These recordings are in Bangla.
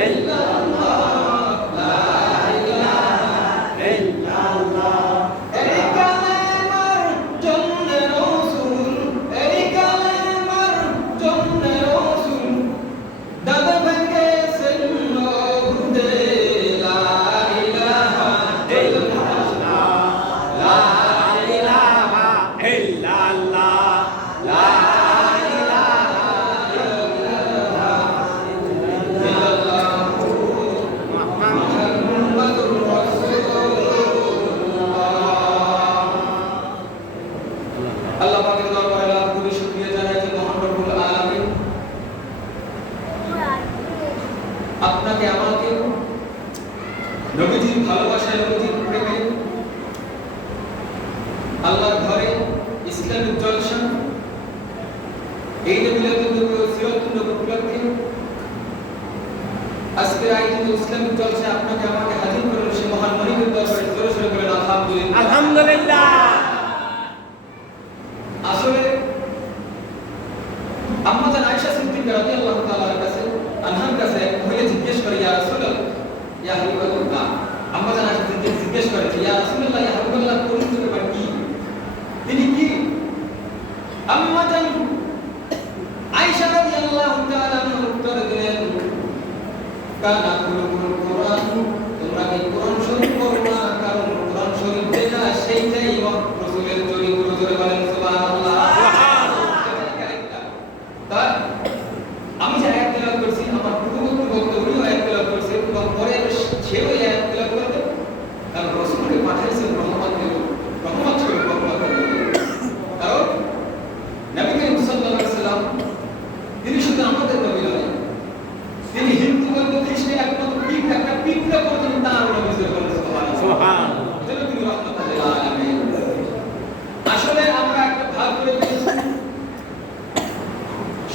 إلا আল্লাহ পাকের দরবারে লাখ কোটি শুকরিয়া জানাই যে মহান রব্বুল আলামিন আপনাকে আমাকে নবীজির ভালোবাসায় নবীজির প্রেমে আল্লাহর ঘরে ইসলামিক জলসা এই মিলাদুন নবী ও সিরাতুন নবী উপলক্ষে আজকের আয়োজিত ইসলামিক জলসায় আপনাকে আমাকে হাজির করেন সেই মহান মালিকের দরবারে জোরে জোরে বলেন আলহামদুলিল্লাহ। আলহামদুলিল্লাহ। আসলে আম্মা জান আয়েশা সিদ্দিকা রাদিয়াল্লাহু তাআলার কাছে আনহার কাছে এক মহিলা জিজ্ঞেস করে ইয়া রাসূলুল্লাহ ইয়া হাবিবাল্লাহ, আম্মা জান আয়েশা সিদ্দিকা জিজ্ঞেস করে ইয়া রাসূলুল্লাহ ইয়া হাবিবাল্লাহ পরিচয় ব্যাপার কি, তিনি কি? আম্মা জান আয়েশা রাদিয়াল্লাহু তাআলা উত্তর দিলেন কানা কুলুল কুরআন, তোমরা কি কোরআন শরীফ পড়ো না? কারণ কোরআন শরীফ যেটা সেইটাই রাসূলের চরিত্র। জোরে বলেন সুবহানাল্লাহ। আমি যে আয়াত তেলাওয়াত করছি আমার পূর্ববর্তী বক্তা উনিও আয়াত তেলাওয়াত করছে এবং পরে সেও আয়াত তেলাওয়াত করবে, কারণ রাসূলকে পাঠাইছেন রহমত স্বরূপ। কারণ নবী করিম সাল্লাল্লাহু আলাইহি ওয়াসাল্লাম তিনি শুধু আমাদের নবী নয়, তিনি হিন্দু ধর্ম খ্রিস্টান একটা পিঁপড়া পর্যন্ত তার নবী। সুবহানাল্লাহ। এজন্য তিনি রহমতুল লিল আলামিন। আসলে আমরা একটা ভাগ করে ফেলেছি,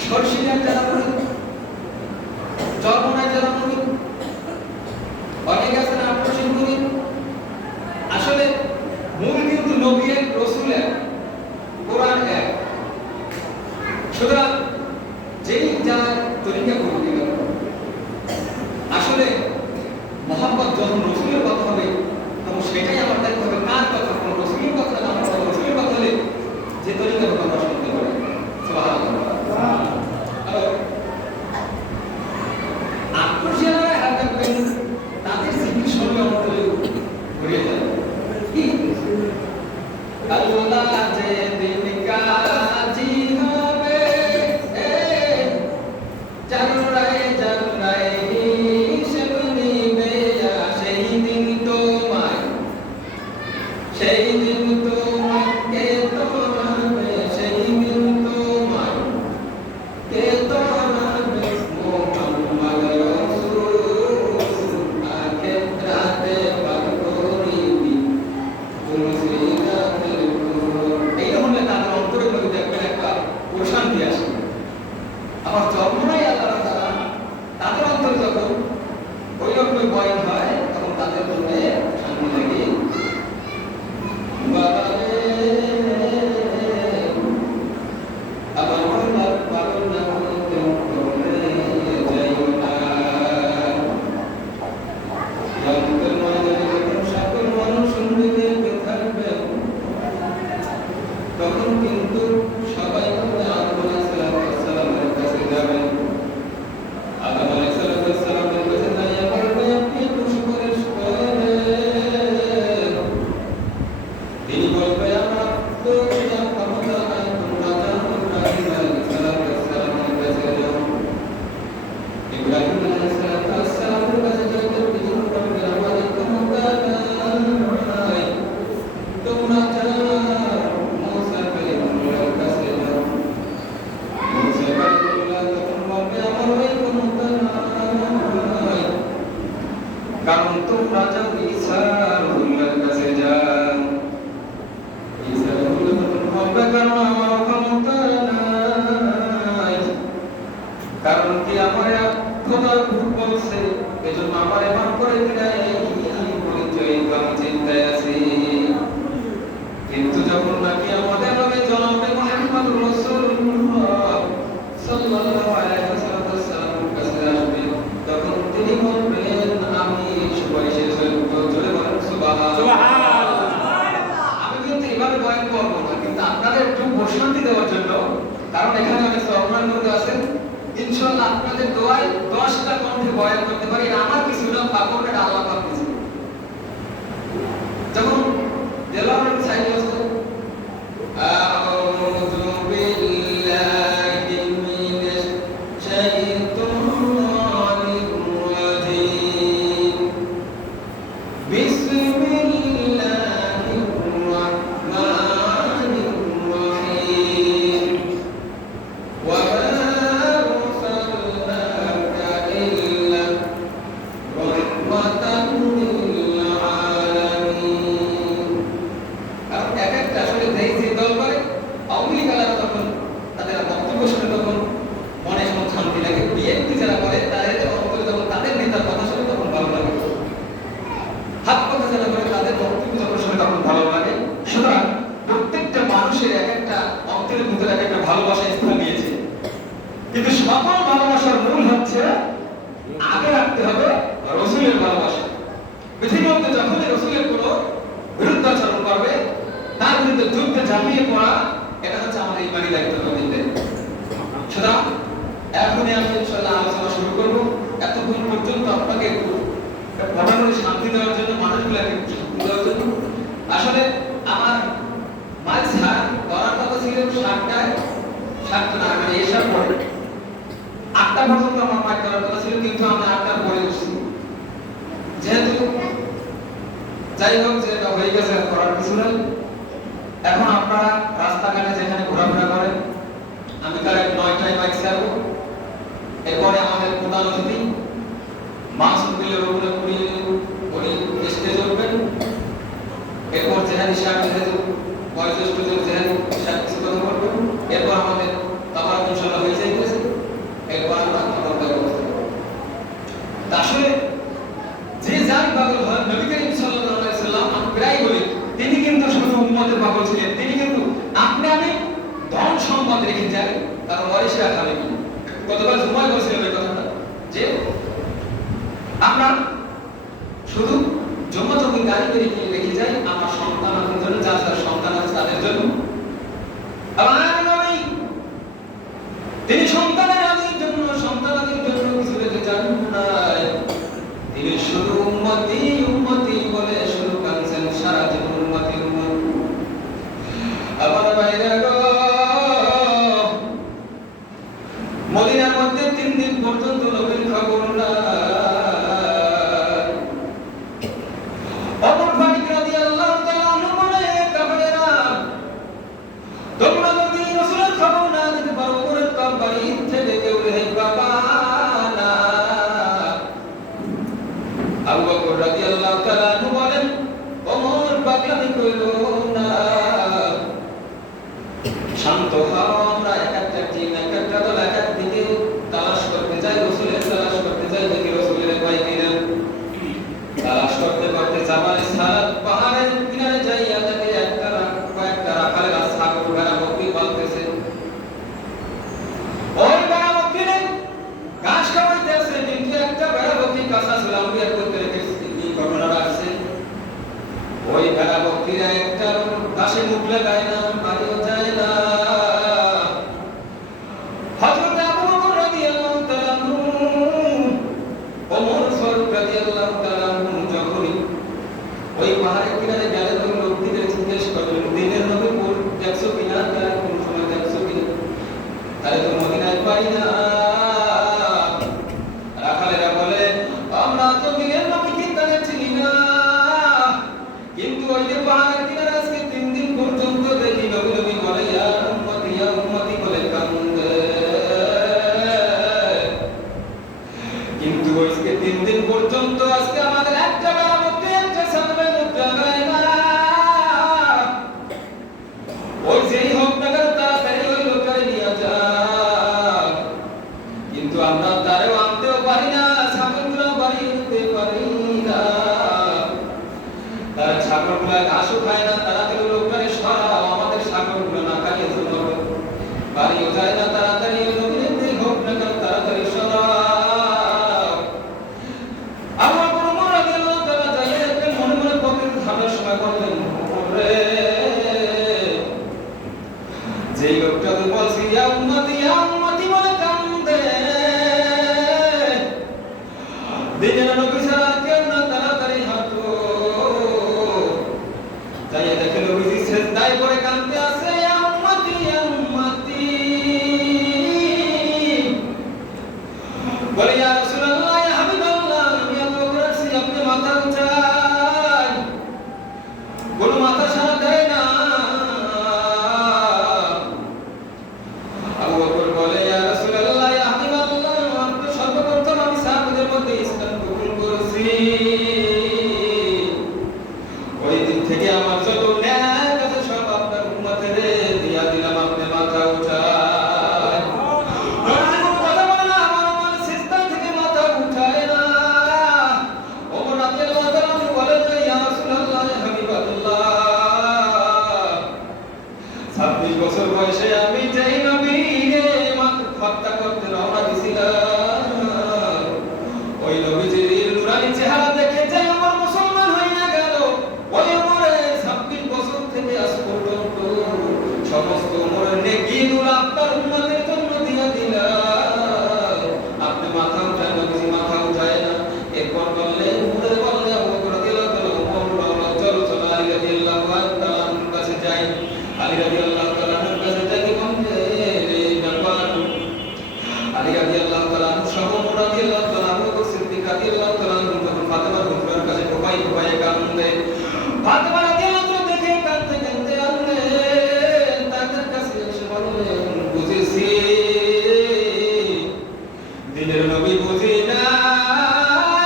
সরসিনার যারা মনি, জর্মনায় যারা মনি, অনেক আছেন আটরশির মনি। আসলে মূল কিন্তু নবী এক, রাসূল এক, কোরআন এক। সুতরাং যেই যারা তরিকা করতে গেল আসলে মোহাম্মদ যখন রাসূলের কথা হবে তখন সেটাই আমার দেখতে হবে কার কথা, কোন রাসূলের কথা না আমার রাসূলের কথা হলে যে তরিকার কথা আমরা শুনতে পারি। সুবহানাল্লাহ। আটরশিয়ারা হাতে পেন তাদের জিকির শুনলে আমাদের ঘুরে যায় কি আল্লাহ যে দিন কাজী হবে জানুরাই জানুরাই হিসেব নিবে সেই দিন তোমায়, সেই দিন তোমাকে তোলাবে, সেই দিন তোমায় কে তোলাবে মুহাম্মদ রাসূল আখিরাতে পার করিবি মুসলিমাতের কুল। এই হলে তাদের অন্তরের মধ্যে দেখবেন একটা প্রশান্তি আসে। আমার জন্মনাই আল্লাহ তাআলা তাদের অন্তরে যখন ওই রকম বয়ান হয় তখন তাদের মধ্যে শান্তি লাগে। আবার আল্লাহ পাগল না হতে তোমরা যাইও না। যন্ত্রের ময়দানে যখন সকল মানুষ শুনবে থাকবে তখন কিন্তু সবাই আদম আলাইহিস সালামের কাছে যাবে। আদম আলাইহিস সালামের কাছে যাইয়া বলবে আপনি একটু সুপারিশ করেন। তিনি বলবে আমার তো এটা ক্ষমতা নাই, তোমরা যাও ইব্রাহিম আলাইহিস সালামের কাছে যাও। ইব্রাহিম আলাইহিস সালামের কাছে যাইতে তিনি বলবে আমার ক্ষমতা নাই, তোমরা যাও মুসা কালিমুল্লাহর কাছে যাও। মুসা কালিমুল্লাহ তখন বলবে আমার ওই ক্ষমতা নাই, কারণ তোমরা যাও ঈসা রুহুল্লাহর কাছে যাও। ঈসা রুহুল্লাহ তখন বলবে কারণ আমার ক্ষমতা নাই, কারণ কি আমার খোদা ভুল বলছে এজন্য আমার মাফ করে দিলাই, পরিচয় আমি চিন্তায় আছি। কিন্তু যখন নাকি আমাদের নবী জনাবে মুহাম্মদ রাসূলুল্লাহ সাল্লাল্লাহু আলাইহি ওয়াসাল্লামের কাছে আসবে তখন তিনি বলবেন আমি সুপারিশের যোগ্য। জোরে বলেন সুবহানাল্লাহ। আমি কিন্তু এভাবে বয়ান করব না, কিন্তু আপনাদের একটু প্রশান্তি দেওয়ার জন্য, কারণ এখানে অনেক সহমান বন্ধু আছেন, ইনশাআল্লাহ আপনাদের দোয়ায় 10টা কণ্ঠে বয়ান করতে পারি। আমার কিছু না, পাবো না, আল্লাহ পাক কিছু। যখন দেলাওয়ার সাইড আছে আউযু বিল্লাহি মিনাশ শাইতানির রাজিম বিসমিল্লাহির রাহমানির রাহিম ভক্তের ভিতরে একটা ভালোবাসা স্থান নিয়েছে। কিন্তু সকল ভালোবাসার মূল হচ্ছে আগে রাখতে হবে রাসূলের ভালোবাসা। পৃথিবীর মধ্যে যখনই রাসূলের কোনো বিরুদ্ধাচরণ করবে, তার বিরুদ্ধে যুদ্ধে ঝাঁপিয়ে পড়া, এটা হচ্ছে আমাদের ইমানি দায়িত্ব করতে। সুতরাং এখনই আমি ইনশাআল্লাহ আলোচনা শুরু করব। এতক্ষণ পর্যন্ত আপনাকে একটু মনে শান্তি দেওয়ার জন্য, মানুষগুলোকে শান্তি দেওয়ার জন্য। আসলে আমার মাঝ ছাড় করার কথা ছিল 7টা না, মানে এসব পরে 8টা পর্যন্ত আমার পাঠ করার কথা ছিল, কিন্তু আমি 8টার পরে বসছি। যেহেতু যাই হোক, যেটা হয়ে গেছে করার কিছু নাই। এখন আপনারা রাস্তাঘাটে যেখানে ঘোরাফেরা করেন, আমি তার 9টায় বাইক ছাড়বো। এরপরে আমাদের প্রধান অতিথি মাসুদুল্লাহ রঘুনাথপুরী উনি স্টেজে উঠবেন। এরপর জেহাদি সাহেব বয়োজ্যেষ্ঠ জেহাদি সাহেব কিছু কথা বলবেন। এরপর আমাদের তাবার ইনশাআল্লাহ হয়ে যাইতেছে। এরপর আমরা কথা বলবো। আসলে যে যার পাগল হয়, নবী করিম সাল্লাল্লাহু আলাইহি সাল্লাম, আমি প্রায় বলি, তিনি কিন্তু শুধু উম্মতের পাগল ছিলেন। তিনি কিন্তু আপনি আমি ধন সম্পদ রেখে যাই, তার ওয়ারিশরা খাবে কি। গতকাল জুমায় বলছিলাম এই কথাটা, যে আমরা শুধু জমা জমি গাড়ি করে কিনে রেখে যাই আমার সন্তানদের জন্য, যার যার সন্তান আছে তাদের জন্য। তিনি সন্তানাদির জন্য কিছু রেখে যান নাই। তিনি শুধু উম্মতি উম্মতি বলে শুরু করেছেন, সারা জীবন উম্মতি উম্মতি। আমার ভাইরা গো, মদিনার মধ্যে 3 দিন পর্যন্ত নবীর খবর নাই। ওমর ফারুক রাদিয়াল্লাহু তাআলা আনহু বলে, কাফেররা তোমরা যদি রাসূলের খবর না দিতে পারো, ওমরের তরবারি থেকে কেউ রেহাই পাবা না। আবু বকর রাদিয়াল্লাহু তাআলা আনহু বলেন, ওমর পাগলামি কইলো না, শান্ত হও। আমরা একটা টিম, একটা দল, এক দিকে তালাশ করতে যাই, রাসূলের তালাশ করতে যাই, দেখি রাসূলের পাই কিনা। তালাশ করতে করতে জাবালে সালাত পাহাড়ের কিনারে যাইয়া দেখে কয়েকটা রাখালের ছাগল ভেড়া বকরি পালতেছে। ওই ভেড়া বকরিরে ঘাস খাওয়াইতেছে, কিন্তু একটা ভেড়া বকরি কাঁচা ছিলাম বিয়ার করতে রেখেছে। এই ঘটনাটা আছে। ওই ভেড়া বকরিরা একটা ঘাসে মুখ লাগায় না, বাড়িও যায় না। হযরত আবু বকর রাদিয়াল্লাহু তাআলা আনহু, ওমর ফারুক রাদিয়াল্লাহু তাআলা আনহু যখনই ওই পাহাড়ের কিনারে গেলেন, ওই লোকটিকে জিজ্ঞেস করলেন, দিনের নবী দেখছো কিনা, তার কোন সময় দেখছো কিনা? তাহলে তো মদিনায় পাই না। রাখালেরা বলে, আমরা তো দিনের নবীকে তাহলে চিনি না, কিন্তু ওই যে পাহাড়ের কিনারে আজকে 3 দিন পর্যন্ত দেখি নবী নবী বলে ইয়া উম্মতি বলে কান্দে। কিন্তু আজকে 3 দিন পর্যন্ত আজকে আমাদের একটা বেলা মধ্যে একটা সামনে মুখ লাগায় না। ওই যেই হোক না কেন তাড়াতাড়ি ওই লোকটারে নিয়ে যাক, কিন্তু আমরা তারেও আনতেও পারি না, ছাগলগুলো বাড়ি আনতে পারি না। তারা ছাগলগুলো ঘাসও খায় না, তাড়াতাড়ি লোকটারে সরাও, আমাদের ছাগলগুলো না খাইয়ে চলবে। বাড়িও যায় না, তাড়াতাড়ি ওই লোকটারে হোক না কেন তাড়াতাড়ি সরাও। আমার কোন মরা গেল, তারা যাই একটা মনে মনে পকেট ধানের সময় করলেন, ওরে যেই লোকটাকে বলছি ইয়া উম্মতি বলে কান্দে, দিনের নবী ছাড়া কেউ না, তাড়াতাড়ি হাঁটো। যাই দেখে নবীজি সেজদায় পড়ে কাঁদতে আছে, ইয়া উম্মতি বলে, ইয়া রাসূলুল্লাহ, ইয়া হাবিবাল্লাহ, আমি আবু বকর আছি, আপনি মাথা উঠান। কোন মাথা সারা দেয় না। আবু বকর 26 বছর বয়সে আমি যেই নবীকে হত্যা করতে রওনা দিছিলাম, ওই নবীজির নুরানি চেহারা দেখে যে আমার মুসলমান হইয়া গেল, ওই আমারে 26 বছর থেকে আজ পর্যন্ত সমস্ত উমরের নেকিগুলো আপনার উম্মতের জন্য দিয়া দিলাম। আপনি মাথা উঠায়, নবীজি মাথা উঠায় না। এরপর বললেন, উমরে বললেন, আবু বকর রাদিয়াল্লাহু তাআলা উমর চলো চলো আলী রাদিয়াল্লাহু তাআলার কাছে যাই। আলী রাদিয়াল্লাহু তাআলার কাছে যাই বললেন, আলী রাদিয়াল্লাহু তাআলা সহ উমর রাদিয়াল্লাহু তাআলা, আবু বকর সিদ্দিক রাদিয়াল্লাহু তাআলা যখন ফাতেমার হুজুরের কাছে ঠোপাই ঠোপাই কান্দে, ফাতেমা রাদিয়াল্লাহু তাআলা দেখে কাঁদতে কাঁদতে আনলেন, তাদের কাছে এসে বললেন, বুঝেছি দিনের নবী বুঝি নাই,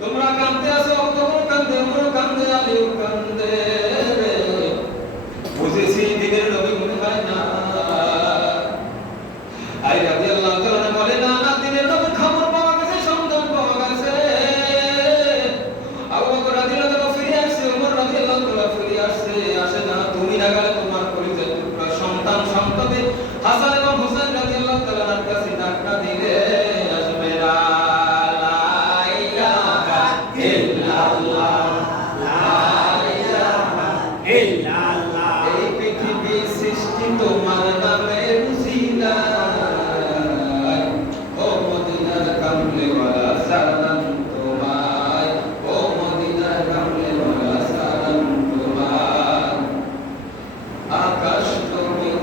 তোমরা কাঁদতে আসো, তখন কাঁদতে, ওমর কাঁদতে, আলীও কাঁদে, বুঝেছি দিনের নবী মনে হয় না। আলী রাদিয়াল্লাহু তাআলা বলে, না না, দিনের নবীর খবর পাওয়া গেছে, সন্ধান পাওয়া গেছে। আবু বকর রাদিয়াল্লাহু তাআলা ফিরে আসছে, ওমর রাদিয়াল্লাহু তাআলা ফিরে আসছে, আসে না, তুমি না গেলে তোমার পরিচয় সন্তান সন্ততি হাসান এবং হুসাইন রাদিয়াল্লাহু তাআলার কাছে ডাক্তার দিলে আসবে না। লা ইলাহা ইল্লাল্লাহ, লা ইলাহা ইল্লাল্লাহ, এই পৃথিবী সৃষ্টি তোমার নামের উসিলায়, ও মদিনার কামলিওয়ালা সালাম তোমায়, ও মদিনার কামলিওয়ালা সালাম তোমায়। আকাশ জমিন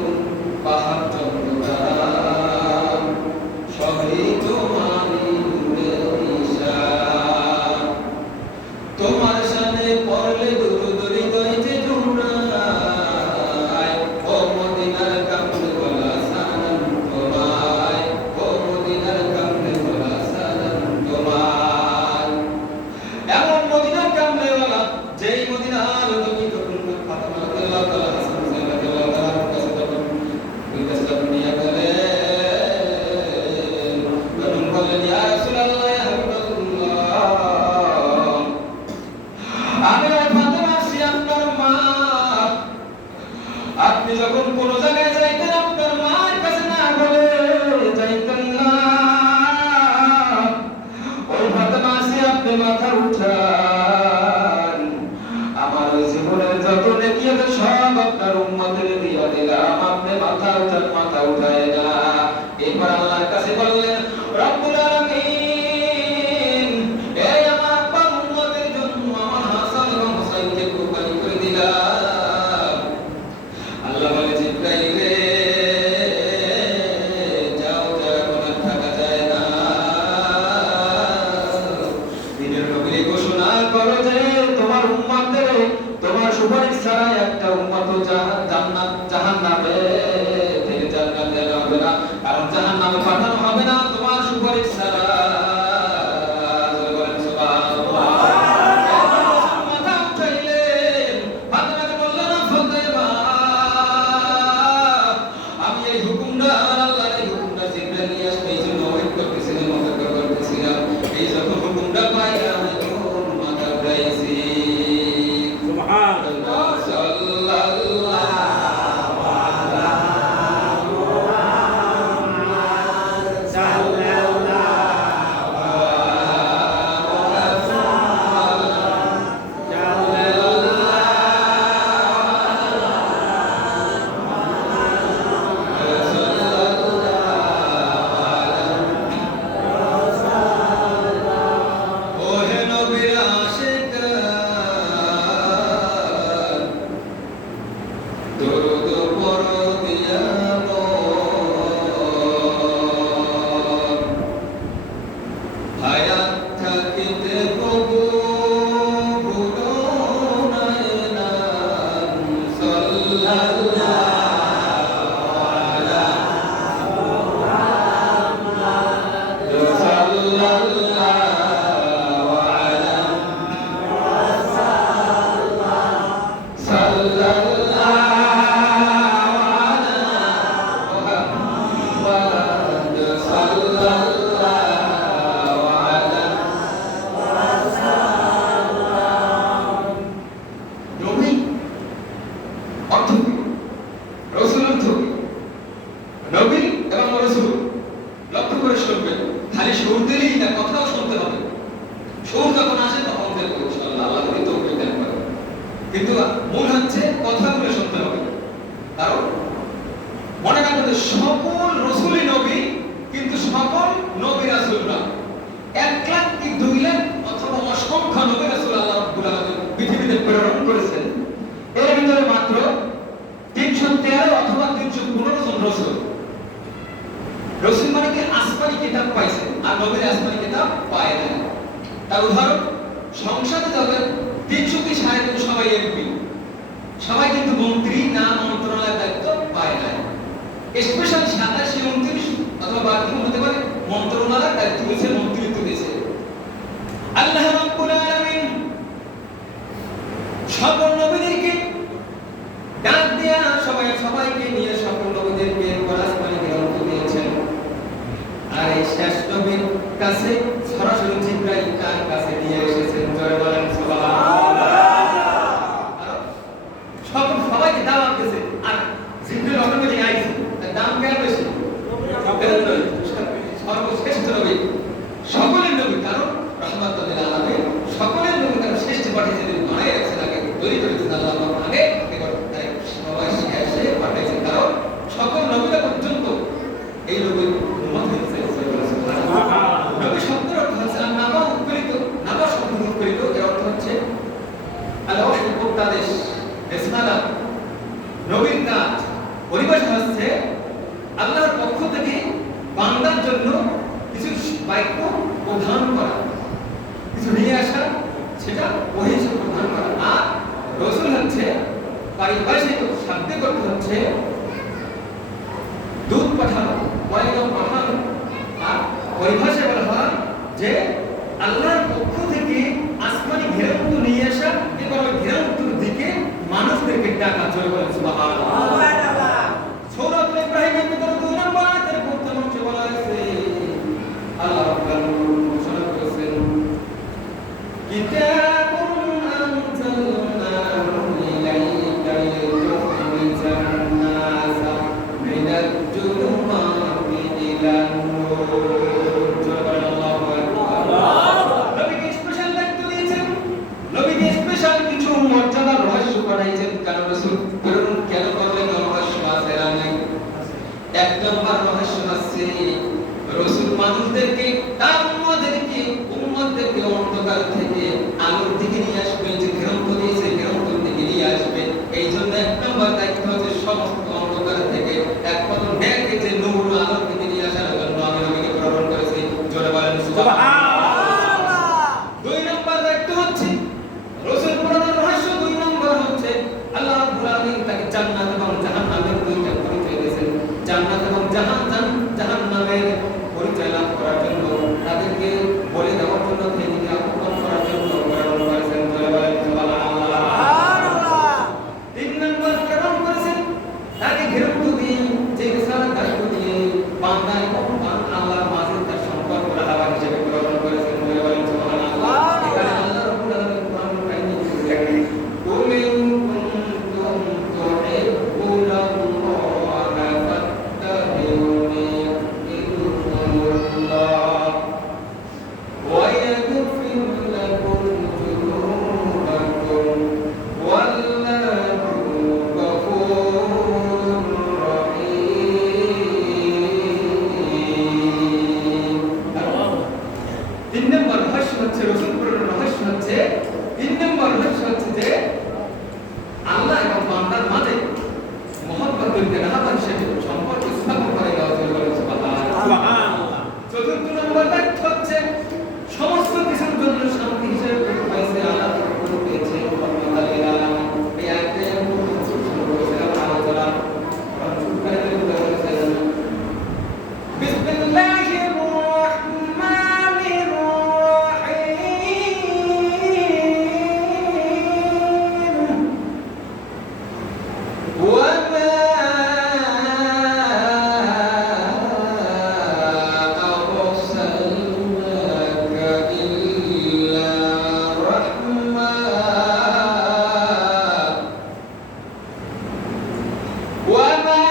পাহাড় চন্দ্রতারা সবই তোমারই নূরের ইশারা, তোমার শানে পড়লে দুরূদ হৃদয়ে জুড়ায়, ও মদিনার কামলিওয়ালা সালাম তোমায়, ও মদিনার কামলিওয়ালা সালাম তোমায়। এমন মদিনার কামলিওয়ালা, যেই মদিনার নবী যখন ফাতেমা রাদিয়াল্লাহু তাআলা হাসান হুসাইন রাদিয়াল্লাহু তাআলার কাছে যখন নিয়ে গেলেন, তখন বললেন, ইয়া রাসূলুল্লাহ, ইয়া হাবিবাল্লাহ, আমি ফাতেমা আছি আপনার মা। আপনি যখন কোন জায়গায় যাইতেন, আপনার মার কাছে না বলে যাইতেন না। ওই ফাতেমা আছি, আপনি মাথা উঠান, আমার ওই জীবনের যত নেকি আছে সব আপনার উম্মতের দিয়া দিলাম, আপনি মাথা উঠান, মাথা উঠায় না। এবার আল্লাহর কাছে বললেন, রব্বুল আলামিন, এই আমার আব্বার উম্মতের জন্য আমার হাসান এবং হুসাইনকে কুরবানি করে দিলাম। আল্লাহ বলে, জিবরাইল রে, যাও যাও, এখন আর থাকা যায় না। দিনের নবীর ঘোষণা করো যে তোমার উম্মতদের, তোমার সুপারিশ ছাড়া একটা উম্মতও জাহান্নামে থেকে জান্নাতে যাবে না, কারণ জাহান্নামে পাঠানো হবে না তোমার সুপারিশ ছাড়া। বলেন সুবহানাল্লাহ। মাথা উঠাইলেন, ফাতেমাকে বললেন, ফাতেমা, আমি এই হুকুমটা, আল্লাহর এই হুকুমটা জিবরাইল নিয়ে আসবে, এই জন্য ওয়েট করতেছিলাম, অপেক্ষা করতেছিলাম। এই যখন হুকুমটা পাইলাম, তখন মাথা উঠাইছি। সুবহানাল্লাহ। সাল্লাল্লাহু আলা মুহাম্মাদ, সাল্লাল্লাহু আলা মুহাম্মাদ, সাল্লাল্লাহু আলা ওহে নবীর আশিকান, দরুদ পড়ো দিয়া মন, হায়াত থাকিতে প্রভু ভুলো নাই নাম, সাল্লাল্লাহু আলা মুহাম্মাদ, সাল্লাল্লাহু আলা সাল্লাল্লাহু নবী এবং রাসূল লক্ষ্য করে শুনবেন, খালি সুর দিলেই না, কথাও শুনতে হবে। সুর যখন আসে তখন দেখবো ইনশাআল্লাহ, আল্লাহ যদি তৌফিক দান করে। কিন্তু মূল হচ্ছে কথাগুলো শুনতে হবে। কারণ মনে রাখবেন যে সকল রাসূলই নবী, কিন্তু সকল নবী রাসূল না। 1 লাখ কি 2 লাখ অথবা অসংখ্য নবী রাসূল আল্লাহ রাব্বুল আলামিন পৃথিবীতে প্রেরণ করেছেন। এর ভিতরে মাত্র 313 অথবা 315 জন রাসূল। রাসূল মানে কি আসমানি কিতাব পাইছে, আর নবীর আসমানি কিতাব পায় না। তার উদাহরণ, সংসদে যাবেন 300 কি 350 সবাই এমপি, সবাই কিন্তু মন্ত্রী না, মন্ত্রণালয়ের দায়িত্ব পায় না। স্পেশাল 27 29 অথবা বাকি হতে পারে মন্ত্রণালয়ের দায়িত্ব দিয়েছে, মন্ত্রিত্ব দিয়েছে। আল্লাহ রাব্বুল আলামিন সকল নবীদেরকে ডাক দেয়া সবাইকে নিয়ে সকল নবীদেরকে আসমানি গ্রন্থ দিয়েছেন। আর এই শেষ নবীর কাছে সরাসরি জিবরাইল তার কাছে নিয়ে এসেছেন। জয় বলেন সুবহানাল্লাহ। সকল সবাইকে দাওয়াত দিয়েছে, আর জিবরাইল অটোমেটিক আইছে। তার দাম কেন বেশি? সর্বশ্রেষ্ঠ নবী, সকলের নবী, কারণ রাহমাতুল লিল আলামিন, সকলের নবী, কারণ শ্রেষ্ঠ পাঠিয়েছেন, বানাই রাখছেন, আগে তৈরি করেছেন আল্লাহ আগে, সবাই শিখে পাঠাইছেন। কারণ সকল নবীরা পর্যন্ত এই নবীর উম্মত হয়েছে। নবী শব্দের অর্থ হচ্ছে নাবা উৎপীড়িত, নাবা শব্দ উৎপীড়িত, এর অর্থ হচ্ছে আল্লাহ উপদেশ, রিসালাত, নবীর কাজ। পরিভাষা হচ্ছে আল্লাহর পক্ষ থেকে বান্দার জন্য কিছু বাক্য প্রদান করা, কিছু নিয়ে আসা, সেটা ওহী প্রদান করা। আর রাসূল হচ্ছে পারিভাষিক শাব্দিক অর্থ হচ্ছে দূত পাঠানো, পয়গম পাঠানো। আর পরিভাষায় বলা হয় যে আল্লাহর পক্ষ থেকে আসমানি ঘেরামুক্ত নিয়ে আসা এবং ওই ঘেরামুক্তর দিকে মানুষদেরকে ডাকা। জয় বলেন সুবহানাল্লাহ। সূরা ইব্রাহিমের ভিতরে 2 নম্বর আয়াতের প্রথম অংশে বলা হয়েছে, আল্লাহ রাব্বুল আলামিন ঘোষণা করেছেন, কিতাবুন আনজালনাহু ইলাইকা লিতুখরিজান নাসা মিনাজ জুলুমাতি ইলান নূর। সুবহানাল্লাহু আকবার। নবীকে স্পেশাল দায়িত্ব দিয়েছেন, নবীকে স্পেশাল কিছু মর্যাদার রহস্য পাঠাইছেন। কারণ রাসূল প্রেরণ কেন করলেন, রহস্য আছে না নাই? 1 নম্বর রহস্য আছে, রাসূল মানুষদেরকে, তার উম্মতদেরকে অন্ধকার থেকে আলোর দিকে নিয়ে আসবে। যে গ্রন্থ দিয়েছে গ্রন্থের দিকে নিয়ে আসবে। এই জন্য 1 নম্বর দায়িত্ব হচ্ছে সমস্ত অন্ধকার থেকে একমাত্র ন্যায়কে, যে নূর, আলোর দিকে নিয়ে আসার জন্য আমি নবীকে প্রেরণ করেছি। জোরে বলেন সুবহানাল্লাহ। 2 নম্বর দায়িত্ব হচ্ছে রাসূল প্রেরণের রহস্য। 2 নম্বর হচ্ছে আল্লাহ রাব্বুল আলামিন তাকে জান্নাত এবং জাহান্নামের দুইটা পরিচয় দিয়েছেন। জান্নাত এবং জাহান্নামের পরিচয় লাভ করার জন্য, তাদেরকে বলে দেওয়ার জন্য, তিনি আহ্বান করার জন্য প্রেরণ করেছেন। জয় বলেন সুবহানাল্লাহ। 3 নম্বর প্রেরণ করেছেন তাকে ঘেরাও দিয়ে, যে রিসালাত দায়িত্ব দিয়ে বান্দা এবং আল্লাহর মাঝে তার সম্পর্ক রাখা হিসেবে প্রেরণ করেছেন। জয় বলেন সুবহানাল্লাহ। এখানে আল্লাহ রাব্বুল আলামিন কোরআন কারীমে লেখেন, কুল ইন কুনতুম তুহিব্বুনাল্লাহা ফাত্তাবিউনি ইউহিব্বুকুমুল্লাহ ওয়া ইয়াগফির লাকুম যুনুবাকুম ওয়াল্লাহু গফুরুর রহিম। 3 নম্বর রহস্য হচ্ছে, রাসূল প্রেরণের রহস্য হচ্ছে, 3 নম্বর রহস্য হচ্ছে যে আল্লাহ এবং বান্দার মাঝে মহব্বত তৈরি রাখা হিসেবে সম্পর্ক স্থাপন করে দেওয়া। সুবহানাল্লাহ। 4 নম্বর দায়িত্ব হচ্ছে সমস্ত কিছুর জন্য শান্তি হিসেবে পাইছে আল্লাহ প্রভু পেয়েছে। রাহমাতুল লিল আলামিন। এই আয়াতে শুরু করেছিলাম আলোচনা। বিসমিল্লাহির রাহমানির রাহিম। ওয়া মা আরসালনাকা ইল্লা রাহমাতান ওয়া মা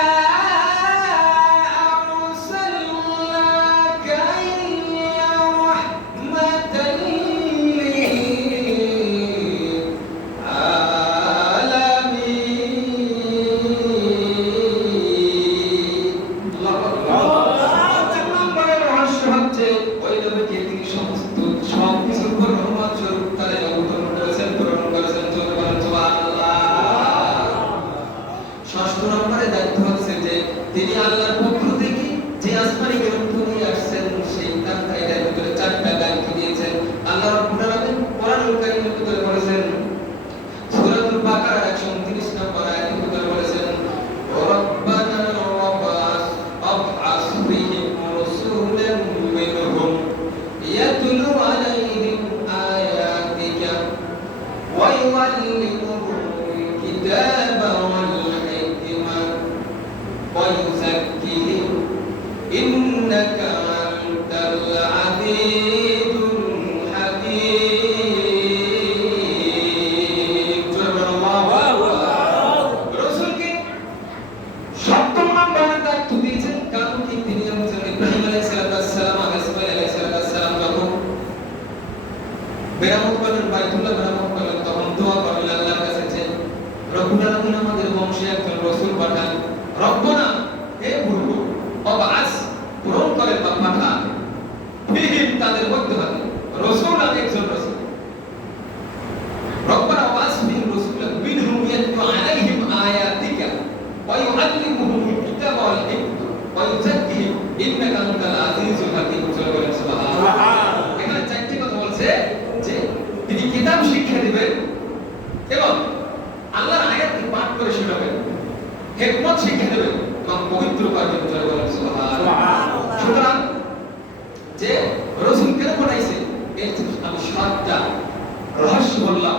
ষষ্ঠ নম্বরে দায়িত্ব হচ্ছে যে তিনি আল্লাহর পক্ষ থেকে যে আসমানি গ্রন্থ নিয়ে আসছেন সেই তার ভিতরে চারটা দায়িত্ব দিয়েছেন। আল্লাহ রাব্বুল আলামিন কোরআনুল কারীমের ভিতরে বলেছেন, সূরাতুল বাকারার 129 নম্বর আয়াতে ভিতরে বলেছেন, রব্বানা ওয়াবআস ফীহিম রাসূলান মিনহুম ইয়াতলু আলাইহিম আয়াতিকা ওয়া ইউআল্লিমুহুমুল কিতাবা ওয়াল হিকমা ওয়া ইউযাক্কিহিম ইন্নাকা আনতাল আজিজুল হাকীম। সুবহানাল্লাহ। রাসূলকে সপ্তম নম্বরের দায়িত্ব দিয়েছেন, কারণ কি তিনি হচ্ছেন ইব্রাহিম আলাইহিস সালাম আর ইসমাঈল আলাইহিস সালাম যখন মেরামত করলেন, বাইতুল্লাহ মেরামত করলেন, তখন দোয়া করলেন আল্লাহর কাছে যে রব্বুল আলামিন আমাদের বংশে একজন রাসূল পাঠান। রব্বনা, হে প্রভু, ওয়াবআস, পূরণ করেন বা পাঠান, ফীহিম, তাদের মধ্যে রাসূলান, একজন রাসূল। রব্বনা ওয়াবআস ফীহিম রাসূলান মিনহুম ইয়াতলু আলাইহিম আয়াতিকা ওয়া ইউআল্লিমুহুমুল কিতাবা ওয়াল হিকমা ওয়া ইউযাক্কিহিম ইন্নাকা আনতাল আজিজুল হাকীম। সুবহানাল্লাহ। এখানে চারটি কথা বলছে যে তিনি কিতাব শিক্ষা দিবেন এবং আল্লাহর আয়াতকে পাঠ করে শোনাবেন, হিকমত শিক্ষা দেবেন এবং পবিত্র করবেন। সুবহানাল্লাহ। সুতরাং যে রাসূল কেন পাঠাইছে এর আমি সাতটা রহস্য বললাম,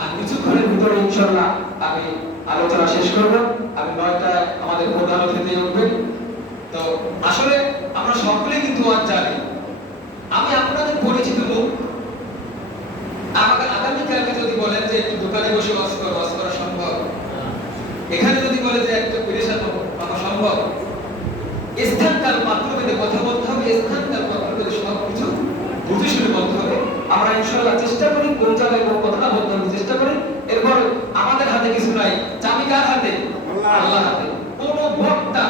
আর কিছুক্ষণের ভিতরে ইনশাআল্লাহ আমি আলোচনা শেষ করব। আমি 9টা আমাদের প্রধান অতিথি উঠবেন। তো আসলে আমরা সকলে কিন্তু আজ জানি, আমি আপনাদের পরিচিত মুখ। আগামীকালকে যদি বলেন যে একটু দোকানে বসে ওয়াজ করা সম্ভব, এখানে যদি বলে যে একটা পরিবেশন পাওয়া সম্ভব, স্থানকাল পাত্রভেদে কথা বলতে হবে, স্থানকাল পাত্রভেদে সবকিছু বুঝে শুনে বলতে হবে। আমরা ইনশাআল্লাহ চেষ্টা করি কোন জায়গায় কোন কথাটা বলতে হবে চেষ্টা করি। এরপর আমাদের হাতে কিছু নাই, চাবি কার হাতে? আল্লাহর হাতে। কোন বক্তা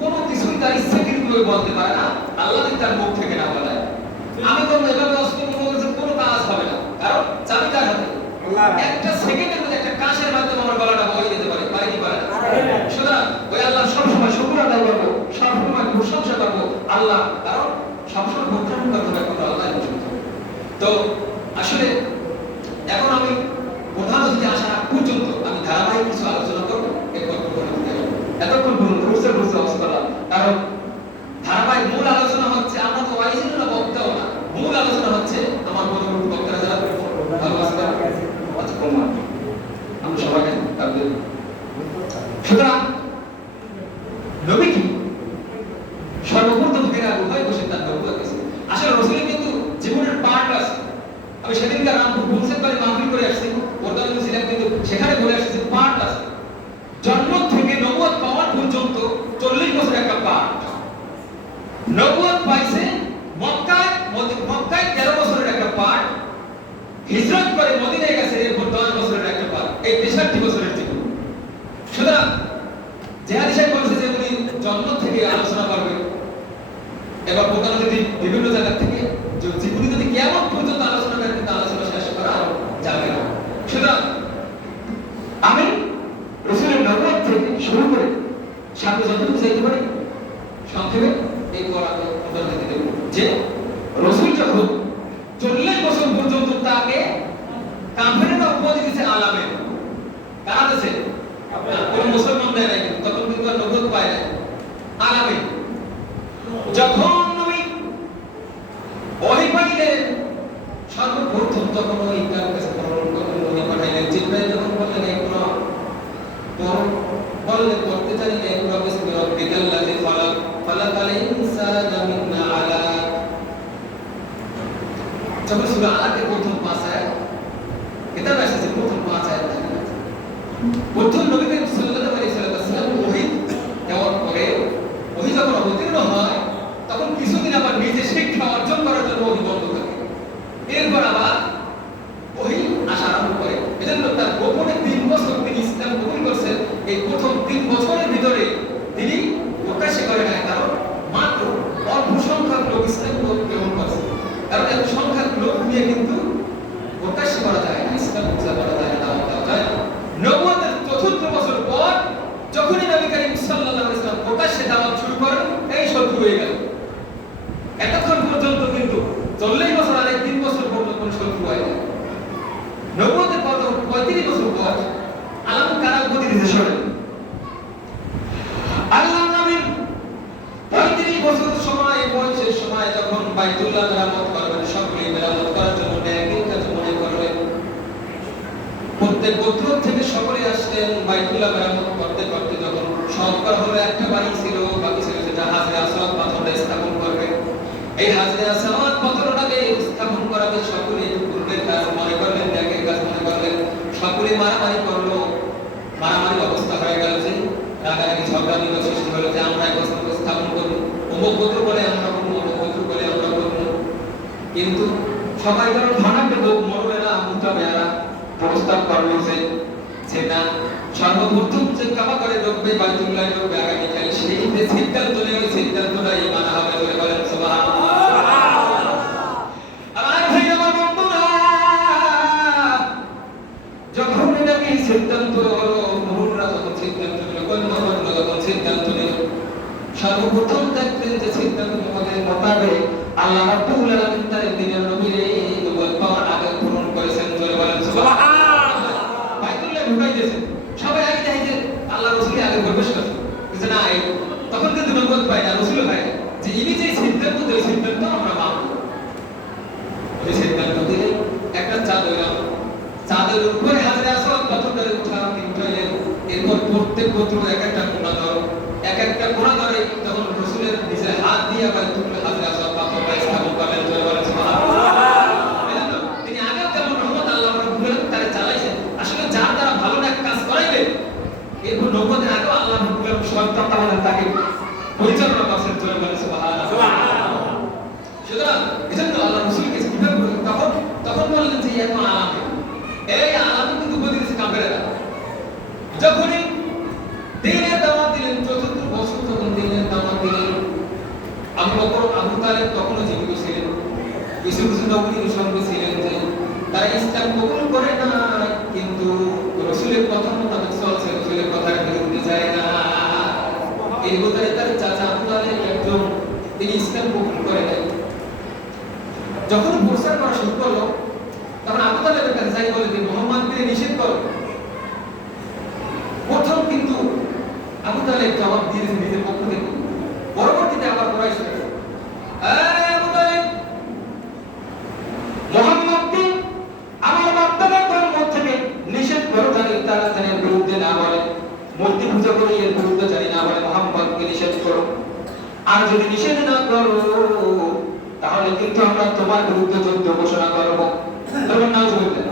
কোন কিছুই তার ইচ্ছাকৃত বলতে পারে না, আল্লাহ যদি তার মুখ থেকে না বলায়। আমি কোন এভাবে অস্ত্র কোনো কাজ হবে না, কারণ চাবি কার হাতে? একটা সেকেন্ডের মধ্যে একটা কাশের মাধ্যমে আমার গলাটা বয়ে দিতে পারে, পারে কি পারে না? সুতরাং ওই আল্লাহ সবসময় শুকর আদায় করবো, সবসময় প্রশংসা করবো আল্লাহ, কারণ সবসময় ভোট্টান করতে হবে কোনো আল্লাহ। তো আসলে এখন আমি প্রধান অতিথি আসা পর্যন্ত আমি ধারাবাহিক কিছু আলোচনা করবো, এরপর এতক্ষণ বুঝতে অবস্থা, কারণ ধারাবাহিক মূল আলোচনা হচ্ছে, আমরা তো ওয়াইজের না বক্তাও না, মূল আলোচনা হচ্ছে আমার পরবর্তী বক্তারা যারা আমরা সবাইকে তাদের। সুতরাং নবী কি সর্বপ্রথম ফেরা উভয় বসে তার নবুয়ত আছে। আসলে রাসূলের কিন্তু জীবনের পার্ট আছে। আমি সেদিনকার রামপুর বলছেন পারে মাহফিল করে আসছি, প্রধান ছিলাম, কিন্তু সেখানে বলে আসছি পার্ট আছে। জন্ম থেকে নবুয়ত পাওয়ার পর্যন্ত 40 বছর একটা পার্ট। নবুয়ত পাইছে মক্কায় 13 বছরের একটা পার্ট, হিজরত করে মদিনায় গেছে এরপর 10 বছরের একটা পার্ট, এই 63 বছরের জীবন। সুতরাং যে হাদিসে বলছে যে উনি জন্ম থেকে আলোচনা করবেন, এবার প্রধান যদি বিভিন্ন জায়গা থেকে জীবনী যদি কিয়ামত পর্যন্ত আলোচনা করেন, কিন্তু আলোচনা শেষ করা যাবে না। সুতরাং আমি রাসূলের নবুয়ত থেকে শুরু করে সামনে যতটুকু যাইতে পারি সংক্ষেপে এই পড়াতে উদাহরণ দিতে দেব যে রাসূল যখন 40 বছর পর্যন্ত তাকে কাফেররা উপাধি দিয়েছে আলামে, কারা দিয়েছে? কোন মুসলমান দেয় নাই, তখন কিন্তু নবুয়ত পায় না, আলামে। যখন নবী ওহী পাইলেন সর্বপ্রথম, তখন ওই তার কাছে ওহী পাঠাইলেন। জিবরাইল যখন বললেন ইকরা, বললেন পড়তে জানেন ইকরা বিসমি রাব্বিকাল্লাযী খালাক খালাকাল ইনসানা মিন আলাক। যখন সূরা আলাকের প্রথম 5 আয়াত কিতাব এসেছে, প্রথম 5 আয়াত প্রথম নবী করিম সাল্লাল্লাহু আলাইহি ওয়াসাল্লাম ওহী দেওয়ার পরে ওহী যখন অবতীর্ণ হয়, তখন কিছুদিন আবার নিজে শিক্ষা অর্জন করার জন্য ওহী বন্ধ থাকে, এরপর আবার ওহী আসা আরম্ভ করে। এজন্য তার গোপনে 3 বছর তিনি ইসলাম কবুল করছেন। এই প্রথম 3 বছরের ভিতরে তিনি প্রকাশ্যে করে নাই, কারণ মাত্র অল্প সংখ্যক লোক ইসলাম গ্রহণ করছে। কারণ এত সংখ্যক লোক নিয়ে কিন্তু প্রকাশ্যে করা যায় না, ইসলাম প্রচার করা যায় না, দাওয়াত দেওয়া যায় না। নবুয়তের 4th বছর পর বাইতুল্লাহ মেরামত করবেন, সকলেই মেরামত করার জন্য নেকের কাজ মনে করলেন। প্রত্যেক গোত্র থেকে সকলে আসলেন বাইতুল্লাহ মেরামত করতে করতে। যখন সব করা হলো, একটা বাড়ি ছিল বাকি ছিল, যেটা হাজরে আসওয়াদ পাথরটা স্থাপন করবে। এই হাজরে আসওয়াদ পাথরটাকে স্থাপন করাবে সকলে পূর্বের কাজ মনে করলেন, নেকের কাজ মনে করলেন। সকলে মারামারি করলো, মারামারি অবস্থা হয়ে গেল যে রাগারাগি ঝগড়া বিবাদ সৃষ্টি হলো যে আমরা একবার স্থাপন করবো, অমুক গোত্র বলে আমরা করবো, অমুক গোত্র বলে আমরা করবো। কিন্তু সবাই ধরো ভাঙাতে লোক মরবে না, মুতাবেয়ারা প্রস্তাব করলো যে না, সর্বপ্রথম যে কাবা করে ঢুকবে, বাইতুল্লাহ ঢুকবে আগামীকাল, সেই যে সিদ্ধান্ত নেই, ওই সিদ্ধান্তটাই মানা হবে বলে বলেন সুবহানাল্লাহ। আমার ভাই আমার বন্ধুরা, যখন এটাকে সিদ্ধান্ত হলো, মুহুররা যখন সিদ্ধান্ত নিল, গণ্যমান্য যখন সিদ্ধান্ত নিল, সর্বপ্রথম দেখলেন যে সিদ্ধান্ত মোতাবেক আল্লাহ রাব্বুল আলামিন তার দিনের নবীরে নবুয়ত পাওয়ার আগে পূরণ করেছেন বলে বলেন সুবহানাল্লাহ। বাইতুল্লাহ ঢুকাইতেছেন, সবাই আগে যায় যে আল্লাহ রাসূলের আগে প্রবেশ করছে, যে না, তখন কিন্তু নবুয়ত পায় না, রাসূল পায় যে ইনি যে সিদ্ধান্ত দেয়, সিদ্ধান্ত আমরা মানব। ওই সিদ্ধান্ত দিলে একটা চাঁদের উপরে হাজরে আসওয়াদ পাথরটাকে উঠাইলেন। এরপর প্রত্যেক গোত্র এক একটা কোণা ধরো, এক একটা কোণা ধরে তখন রাসূলের নিজের হাত দিয়ে বাইতুল্লাহ হাজরে আসওয়াদ পাথরটা স্থাপন করলেন বলে বলেন সুবহানাল্লাহ। তিনি আগে যেমন রহমত আল্লাহ রাব্বুল আলামিন তারে চালাইছেন, আসলে যার দ্বারা ভালো এক কাজ করাইবে, এরপর নবুয়তের আগে আল্লাহ রাব্বুল আলামিন সন্তান তাকে পরিচালনা করছেন বলে বলেন সুবহানাল্লাহ। সুতরাং এজন্য আল্লাহ রাসূলকে কিভাবে তখন বললেন যে এত আলাম, এই আলাম কিন্তু বলতেছে কাফেররা। যখনই দ্বীনের দাওয়াত দিলেন, চতুর্থ বছর যখন দ্বীনের দাওয়াত দিলেন, আবু বকর আবু তালেব তখনও জীবিত ছিলেন। কিছু কিছু নবীর সঙ্গে ছিলেন যে তারা ইসলাম কবুল করে না, কিন্তু রাসূলের কথা মোতাবেক চলছে, রাসূলের কথার বিরুদ্ধে যায় না। এই গোত্রের তার চাচা আবু তালেব একজন, তিনি ইসলাম কবুল করে নাই। যখন প্রচার করা শুরু করলো, তখন আবু তালেবের কাছে যাই বলে যে মুহাম্মদকে নিষেধ করো। প্রথম কিন্তু আবু তালেব জবাব দিয়েছে নিজের পক্ষ থেকে, পরবর্তীতে আবার কুরাইশ বলেছে, আরে আবু তালেব, মুহাম্মদকে আমার বাপ-দাদার ধর্ম থেকে নিষেধ করো, জানি তারা জানের বিরুদ্ধে না বলে, মূর্তি পূজা করে এর বিরুদ্ধে জানি না বলে, মুহাম্মদকে নিষেধ করো। আর যদি নিষেধ না করো তাহলে কিন্তু আমরা তোমার বিরুদ্ধে যুদ্ধ ঘোষণা করব। তখন নাউজুবিল্লাহ,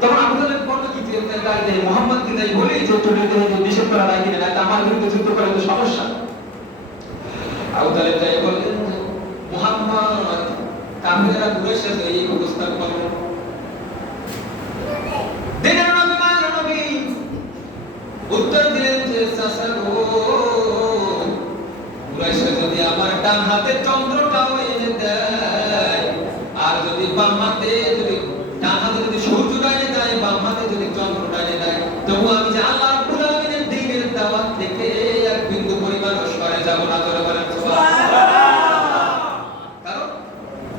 তখন আবু তালেব বলল কি যে তাইলে মুহাম্মদকে যাই বলি যে তুমি যদি নিষেধ করা নাই কিনা, না আমার বিরুদ্ধে যুদ্ধ করে তো সমস্যা। আবু তালেব তাই বললেন মুহাম্মদ, কাফেররা কুরাইশের সাথে এই অবস্থা করলো, দিনের নবী মানব নবী উত্তর দিলেন যে চাচা গো, কুরাইশরা যদি আমার ডান হাতে চন্দ্রটাও এনে দেয়, আর যদি বাম হাতে, যদি ডান হাতে যদি সূর্যটা এনে দেয়, বাম হাতে যদি চন্দ্রটা এনে দেয়, তবু আমি যে আল্লাহ রাব্বুল আলামিনের দ্বীনের দাওয়াত থেকে এক বিন্দু পরিমাণ সরে যাব না। ধরে বলেন সুবহানাল্লাহ। কারণ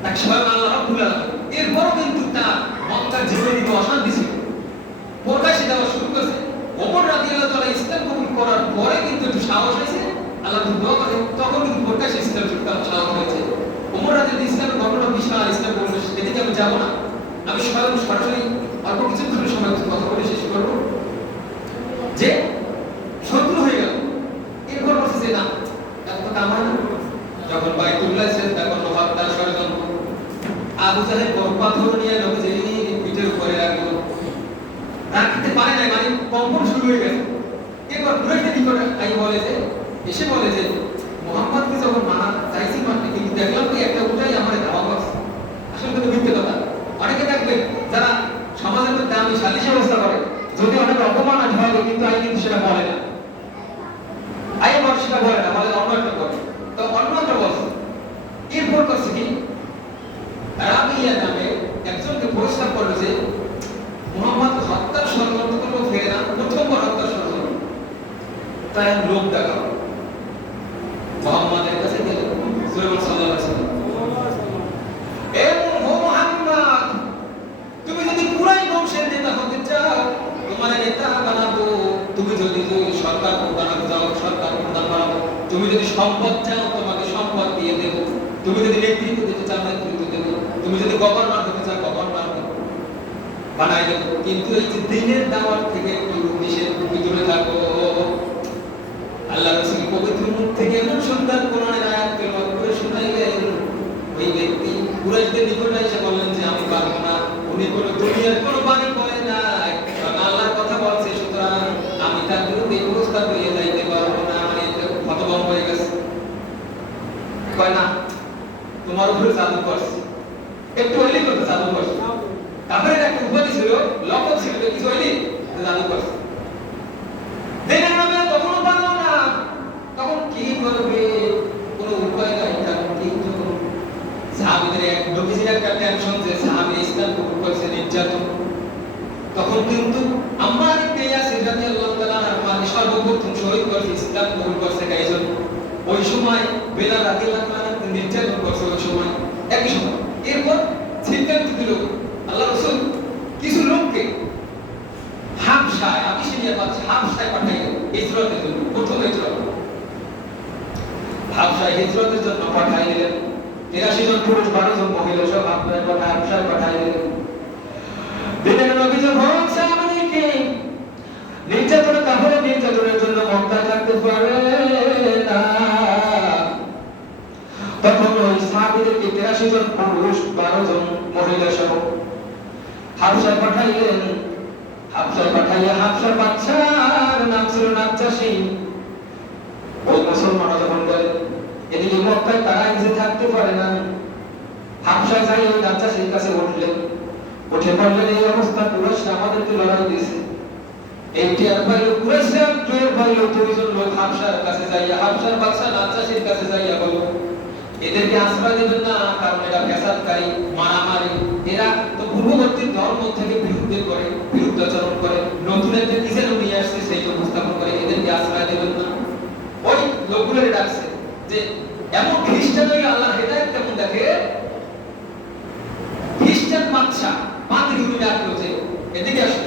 এক সময় আল্লাহ রাব্বুল আলামিন এরপরও কিন্তু তার মক্কার জীবনে অশান্তি ছিল, প্রকাশে দেওয়া শুরু করেছে। ওমর রাদিয়াল্লাহু তাআলা ইসলাম কবুল করার পরে কিন্তু একটু সাহস হয়েছে, আল্লাহ দোয়া করে তখন কিন্তু প্রকাশ্যে ইসলাম শিক্ষার সাহস হয়েছে। ওমর রাদিয়াল্লাহু ইসলামের ঘটনা বিশাল, ইসলাম কবুল, এদিকে আমি যাব না, আমি সরাসরি অল্প কিছুক্ষণ সময় কথা বলে শেষ করব। যে শত্রু হয়ে গেল, এরপর বলছে যে না, এত কাম হয় না। যখন বাইতুল্লাহ চিন্তা করলো হত্যার ষড়যন্ত্র, আবু জাহেল বড় পাথর নিয়ে নবীজির পিঠের উপরে রাখলো, রাখতে পারে না, মানে কম্পন শুরু হয়ে গেছে। এরপর কুরাইশদের নিকট বলে যে, এসে বলে যে মুহাম্মদকে যখন মানা চাইছি মানতে, কিন্তু দেখলাম কি একটা উঠাই আমার ধাওয়া করছে। আসলে কিন্তু মিথ্যে কথা। অনেকে দেখবে যারা সমাজের মধ্যে আমি সালিশি ব্যবস্থা করে, যদি অনেক অপমান হয় কিন্তু আই কিন্তু সেটা বলে না, আই বল সেটা বলে না, বলে অন্য একটা করে, তো অন্য একটা বলছে। এরপর করছে কি, রাবিয়া নামে একজনকে পুরস্কার করলো যে মুহাম্মদ হত্যার ষড়যন্ত্র করলো, ফেরে না, প্রথমবার হত্যার ষড়যন্ত্র, তাই লোক দেখাও। মুহাম্মাদের কাছে গেল, সুলাইমান সাল্লাল্লাহু আলাইহি ওয়াসাল্লাম, এ মুহাম্মদ, তুমি যদি কুরাইশ বংশের নেতা হতে চাও, তোমার নেতা বানাবো, তুমি যদি সরকার বানাতে চাও, সরকার প্রধান বানাবো, তুমি যদি সম্পদ চাও, তোমাকে সম্পদ দিয়ে দেব, তুমি যদি নেতৃত্ব দিতে চাও নেতৃত্ব দেবো, তুমি যদি গভর্নর হতে চাও গভর্নর বানাই দেবো। কিন্তু এই যে দিনের দাওয়াত থেকে একটু নিষেধ দূরে থাকো। আল্লাহ রাসূল পবিত্র মুখ থেকে এমন সুন্দর কোরআনের আয়াত তেলাওয়াত করে শোনাইলেন, ওই ব্যক্তি কুরাইশদের নিকটে এসে বললেন যে আমি পারবো না। উনি কোনো দুনিয়ার কোনো বাণী বলেন না, কারণ আল্লাহর কথা বলছে, সুতরাং আমি তার বিরুদ্ধে প্রস্তাব দিয়ে যাইতে পারবো না। মানে হতভম্ব হয়ে গেছে, কয় না তোমার উপরে জাদু করছে, একটু হইলেই করতে জাদু করছে। কাফেরের একটা উপাধি ছিল, লক্ষ্য ছিল, কিছু হইলেই জাদু করছে। দিনের নামে তখনও পারলো না, তখন কি করবে, কোনো উপায় নাই। কারণ কিন্তু সাহাবীদের এক নবীজির একটা টেনশন যে সাহাবী ইসলাম কবুল করছে, নির্যাতন। তখন কিন্তু আম্মার ইবনে ইয়াসির রাদিয়াল্লাহু তাআলা আনহু সর্বপ্রথম শহীদ করছে, ইসলাম কবুল করছে কাইজন। ওই সময় বেলাল রাদিয়াল্লাহু তাআলা নির্যাতন করছে ওই সময়, একই সময়। এরপর সিদ্ধান্ত দিল আল্লাহ রাসূল কিছু লোককে হাবশায়, আবিসিনিয়া পাচ্ছে, হাবশায় পাঠাইলেন হিজরতের জন্য। প্রথম হিজরত হাবশায় হিজরতের জন্য পাঠাইলেন। ৮৩ জন পুরুষ, ১২ জন মহিলা সব হাবশায় পাঠাইলেন। দিনের নবী যখন সাহাবাদেরকে নির্যাতন, কাফেরের নির্যাতনের জন্য মক্কায় থাকতে পারে না, তখন ওই সাহাবীদেরকে ৮৩ জন পুরুষ, ১২ জন মহিলা সহ হাবশায় পাঠাইলেন। হাবশায় পাঠাইয়া হাবশার বাদশার নাম ছিল নাজ্জাশী। ওই মুসলমানরা যখন গেলেন, এদিকে মক্কায় তারা এসে থাকতে পারে না, হাবশায় যাই ওই নাজ্জাশীর কাছে উঠলেন। উঠে বললেন এই অবস্থা, কুরাইশরা আমাদেরকে লড়াই দিয়েছে। একটি আর পাইল কুরাইশরা, জয়ের পাইল ২ জন লোক হাবশার কাছে যাইয়া, হাবশার বাদশা নাজ্জাশীর কাছে যাইয়া বলল এদেরকে আশ্রয় দেবেন না, কারণ এরা ফ্যাসাদকারী, মারামারি, এরা তো পূর্ববর্তী ধর্ম থেকে বিরুদ্ধাচরণ করে, নতুন একটা ডিজাইন নিয়ে আসছে, সেই উপস্থাপন করে, এদেরকে আশ্রয় দেবেন না। ওই লোকগুলোরে ডাকছে যে এমন খ্রিস্টান হয়ে আল্লাহর হেদায়েত কেমন দেখে, খ্রিস্টান বাদশা পাদ্রী উনি ডাকলো যে এদিকে আসো,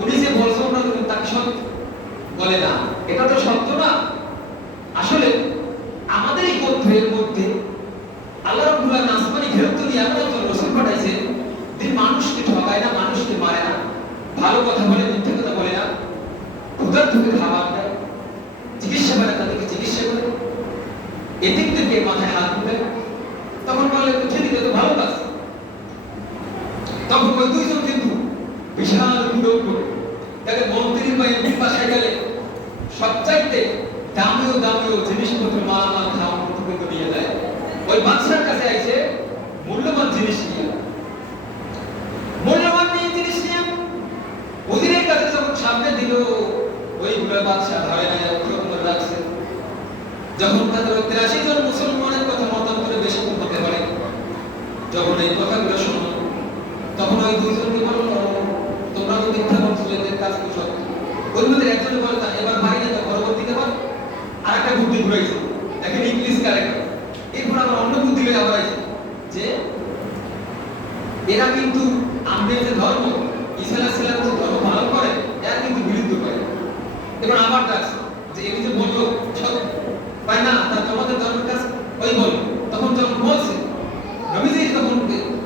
উনি যে বলছে ওটা তুমি তাকে সত্য বলে না, এটা তো সত্য না। আসলে আমাদের এই গোত্রের মধ্যে আল্লাহ রাব্বুল আলামিন আসমানি ঘেরত্ব দিয়ে এমন একজন রাসূল পাঠাইছেন, যে মানুষকে ঠকায় না, মানুষকে মারে না, ভালো কথা বলে, মিথ্যা কথা বলে না, ক্ষুধার্তকে খাবার দেয়, চিকিৎসা করে, তাদেরকে চিকিৎসা করে, এদিকদেরকে মাথায় হাত দেয়। তখন বলে ঠিক আছে, তো ভালো কাজ। তখন ওই ২ জন কিন্তু বিশাল বিরোধ করে তাকে মন্ত্রীর বা এমপির বাসায় গেলে সবচাইতে দামিও জিনিসপত্র, মালামাল, খাওয়ার মতো কিন্তু নিয়ে যায়। ওই বাদশার কাছে আইছে মূল্যবান জিনিস নিয়ে, ওদিনের কাছে যখন সামনে দিল, ওইগুলো বাদশা ধরে না, রকম রাখছে। যখন তাদের ৮৩ জন মুসলমানের কথা মতান্তরে বেশি হতে পারে, যখন এই কথাগুলো শুনল, তখন ওই ২ জনকে বলল তোমরা তো মিথ্যা বলছো, এদের কাজ কি সত্য? ওই মধ্যে একজনে বলে না, এবার ভাই না, পরবর্তীতে বল। আর একটা বুদ্ধি ঘুরাইছে, দেখেন ইংলিশ ক্যারেক্টার। এরপর আবার অন্য বুদ্ধি লয়ে আবার আইছে যে এরা কিন্তু আমাদের যে ধর্ম, ঈসা আলাইহিস সালাম যে ধর্ম পালন করে, এর কিন্তু বিরুদ্ধ করে। এবার আবার ডাকছে যে এই যে বললো সব পায় না, তার তোমাদের ধর্মের কাছে ওই বল। তখন যখন বলছে নবীজি, তখন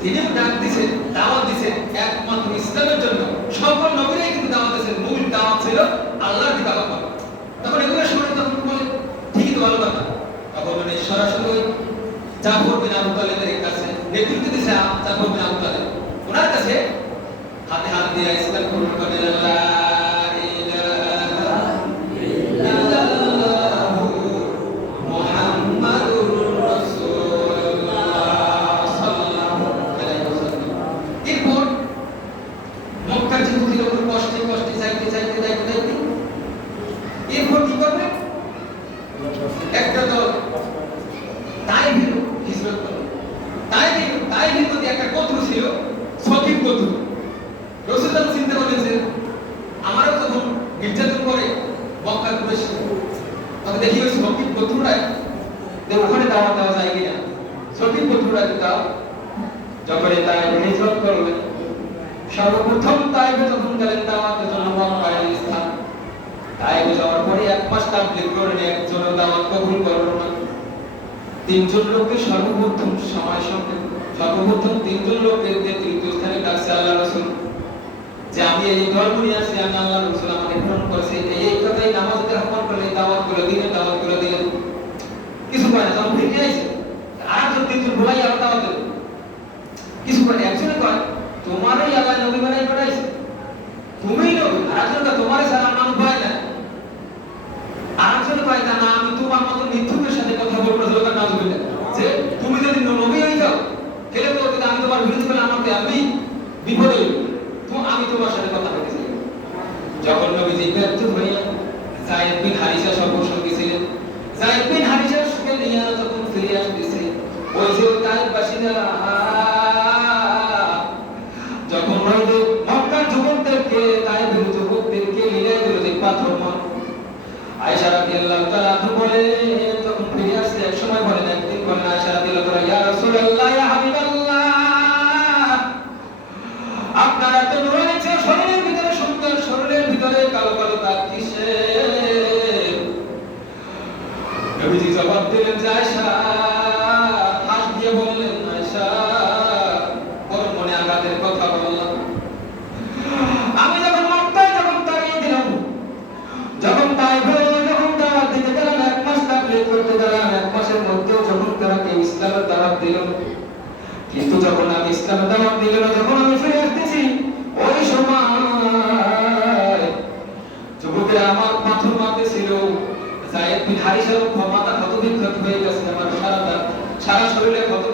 তিনিও ডাক দিছে, দাওয়াত দিছে একমাত্র ইসলামের জন্য। সকল নবীরাই কিন্তু দাওয়াত দিয়েছে, মূল দাওয়াত ছিল আল্লাহর দিকে আহ্বান। তখন এগুলো শুনে তখন বলে ঠিকই তো ভালো কথা। তখন মানে সরাসরি জাফর বিন আবু তালেবের কাছে নেতৃত্ব দিয়েছে, জাফর বিন আবু তালেব ওনার কাছে হাতে হাত দিয়ে ইসলাম কবুল করে, লা ইলাহা ইল্লাল্লাহু মুহাম্মাদুর রাসূলুল্লাহ সাল্লাল্লাহু আলাইহি ওয়াসাল্লাম। এরপর মক্কার যুবতীর উপর কষ্টে যাইতে এরপর কি করবে, একটা দল তাইফের হিজরত করবে। তাইফের মধ্যে একটা গোত্র ছিল সকিফ গোত্র। রাসূলুল্লাহ চিন্তা করলেন যে আমারও তখন নির্যাতন করে মক্কার কুরাইশ, তখন দেখি ওই সকিফ গোত্ররাই ওখানে দাওয়াত দেওয়া যায় কিনা। সকিফ গোত্ররাই দাও যখন তাইফে হিজরত করলেন, সর্বপ্রথম তাইফে যখন গেলেন দাওয়াতের জন্য, মক্কার স্থান তাইফে যাওয়ার পরে ১ মাস তাবলীগ করেন, একজনও দাওয়াত কবুল করল না। তিনজন লোককে সর্বপ্রথম সময়ের সঙ্গে সর্বপ্রথম তিনজন লোকের তৃতীয় স্থানে ডাকছে আল্লাহ রাসূল, যে আমি এই ধর্ম নিয়ে আসছি, আমি আল্লাহ রাসূল আমাকে প্রেরণ করেছে, এই কথাই নামাজের আহ্বান করলে দাওয়াত করে দিলেন কিছু কয় না, যখন ফিরে আইছে আর যদি তিনজন ভুলাই আর দাওয়াত দেবে কিছু কয় না। একজনে কয় তোমারই আল্লাহ নবী বানাই পাঠাইছে, তুমিই নবী, আর একজনে তোমারই সারা মানুষ ভয় না, আর একজনে কয় না আমি তোমার মতো মিথ্যুকের সাথে কথা বলবো না, যে তুমি যদি নবী হয়ে যাও তাহলে তো আমি তোমার বিরুদ্ধে করলে আমাকে আমি বিপদে তো আমি তোমার সাথে কথা বলতে চাই। যখন নবীজি ব্যর্থ হইয়া যায়েদ বিন হারিসা সঙ্গে ছিলেন, যায়েদ বিন হারিসার সঙ্গে নিয়ে যখন ফিরে আসতেছে, ওই যে তায়েফ বাসীরা যখন মক্কার যুবকদেরকে তায়েফের যুবকদেরকে মিলাই দিল যে পাথর মার, আয়েশা রাদিয়াল্লাহু তাআলা বলে তখন ফিরে আসছে, এক সময় বলেন একদিন বলেন আয়েশা রাদিয়াল্লাহু তাআলা ইয়া রাসূলুল্লাহ ইয়া হাবিবাল্লাহ, আপনারা তো নূরের চেয়ে শরীরের ভিতরে সুন্দর, শরীরের ভিতরে কালো কালো দাগ কিসের? নবীজি জবাব দিলেন যে আয়েশা, হাস দিয়ে বললেন আয়েশা বড় মনে আঘাতের কথা বললাম, আমি যখন মক্কায় যখন তাড়িয়ে দিলাম, যখন তাইফে যখন দাওয়াত দিতে গেলাম, এক মাস তাবলীগ করতে গেলাম, এক মাসের মধ্যেও যখন তারা ইসলামের দাওয়াত দিল, কিন্তু যখন আমি ইসলামের দাওয়াত দিল না, যখন আমি ফিরে আসতেছি, ওই সময় যুবকেরা আমার পাথর মারতেছিল, যায়েদ বিন হারিসার মাথা ক্ষত বিক্ষত হয়ে গেছে, আমার সারা শরীরে ক্ষত